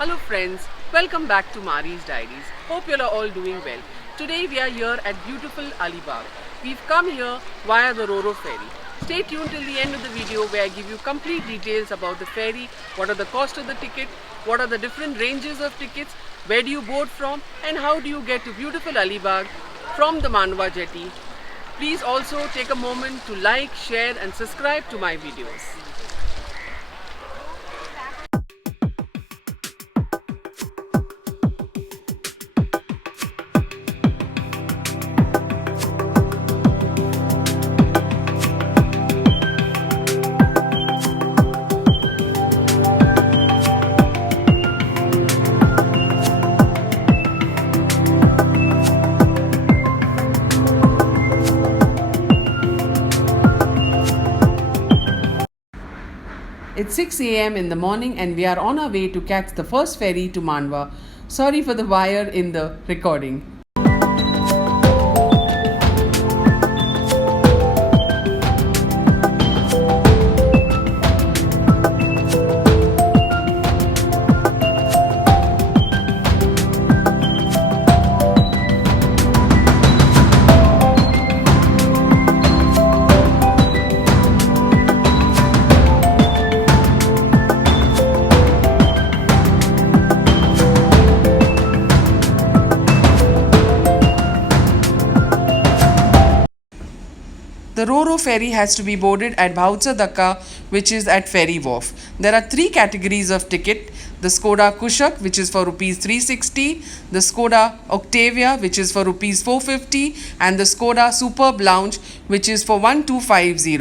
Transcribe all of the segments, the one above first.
Hello friends, welcome back to Mari's Diaries. Hope you are all doing well. Today we are here at beautiful Alibag. We've come here via the Roro ferry. Stay tuned till the end of the video where I give you complete details about the ferry, what are the cost of the ticket, what are the different ranges of tickets, where do you board from and how do you get to beautiful Alibag from the Mandwa jetty. Please also take a moment to like, share and subscribe to my videos. It's 6 a.m. in the morning and we are on our way to catch the first ferry to Mandwa. Sorry for the wire in the recording. The Roro ferry has to be boarded at Bhautsa Dakka, which is at Ferry Wharf. There are three categories of ticket. The Skoda Kushak, which is for Rs 360, the Skoda Octavia, which is for Rs 450, and the Skoda Superb Lounge, which is for 1250.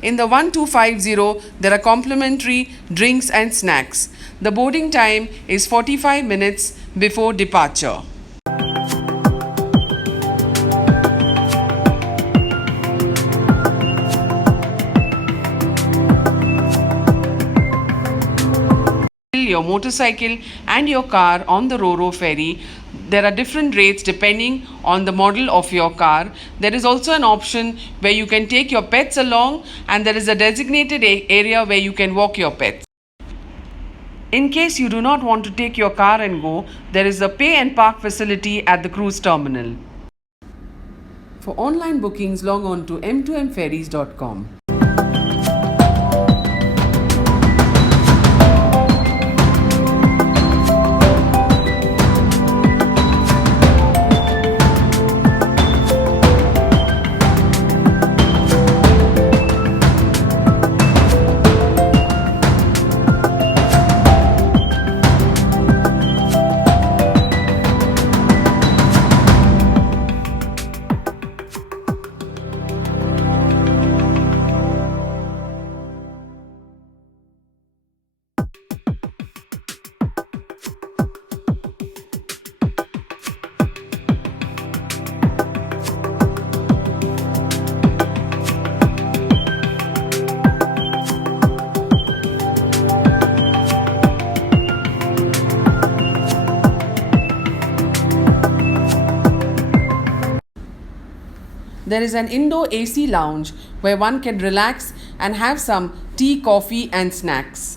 In the 1250, there are complimentary drinks and snacks. The boarding time is 45 minutes before departure. Your motorcycle and your car on the Roro ferry. There are different rates depending on the model of your car. There is also an option where you can take your pets along and there is a designated area where you can walk your pets. In case you do not want to take your car and go, there is a pay and park facility at the cruise terminal. For online bookings, log on to m2mferries.com. There is an indoor AC lounge where one can relax and have some tea, coffee and snacks.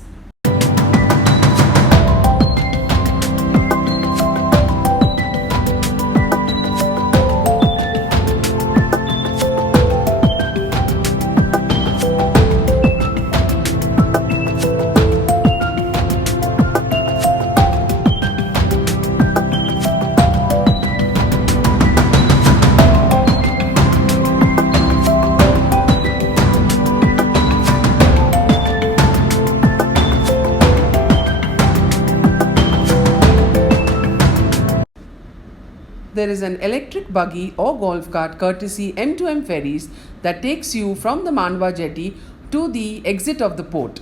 There is an electric buggy or golf cart courtesy M2M Ferries that takes you from the Mandwa jetty to the exit of the port.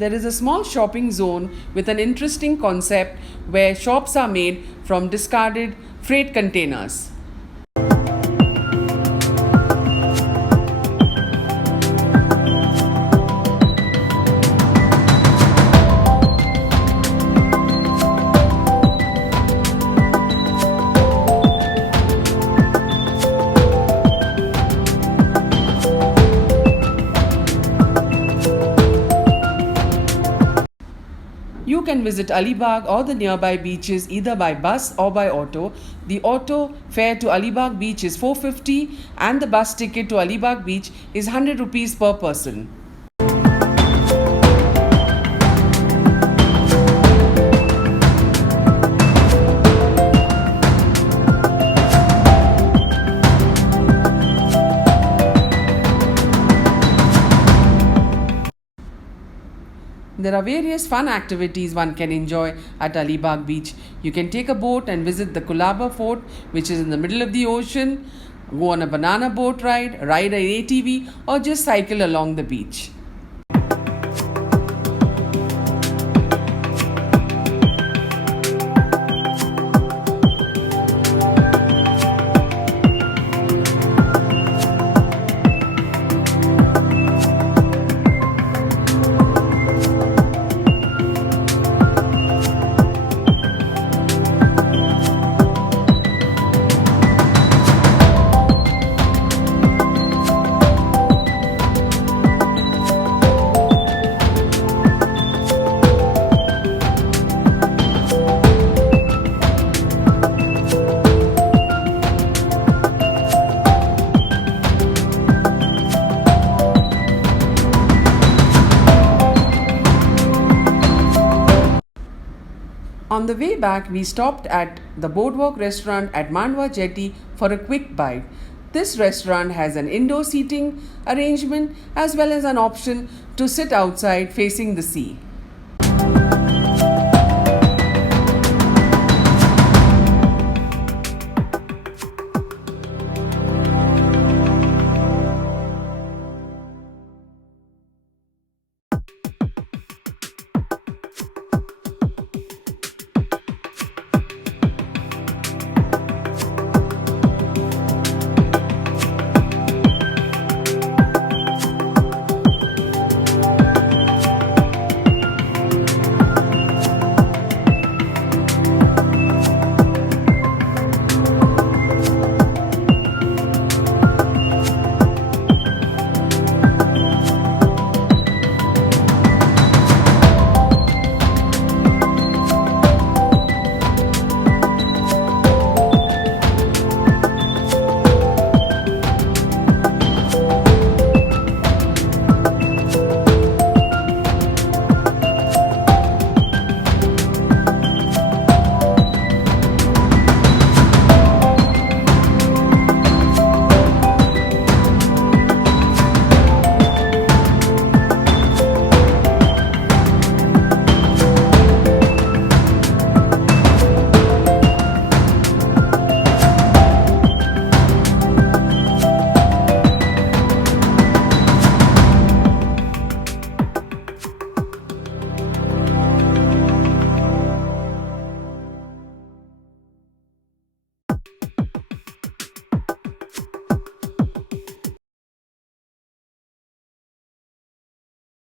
There is a small shopping zone with an interesting concept where shops are made from discarded freight containers. can visit Alibag or the nearby beaches either by bus or by auto. The auto fare to Alibag beach is 450 and the bus ticket to Alibag beach is 100 rupees per person. There are various fun activities one can enjoy at Alibag beach. You can take a boat and visit the Kulaba fort, which is in the middle of the ocean, go on a banana boat ride an ATV, or just cycle along the beach. On the way back, we stopped at the Boardwalk restaurant at Mandwa Jetty for a quick bite. This restaurant has an indoor seating arrangement as well as an option to sit outside facing the sea.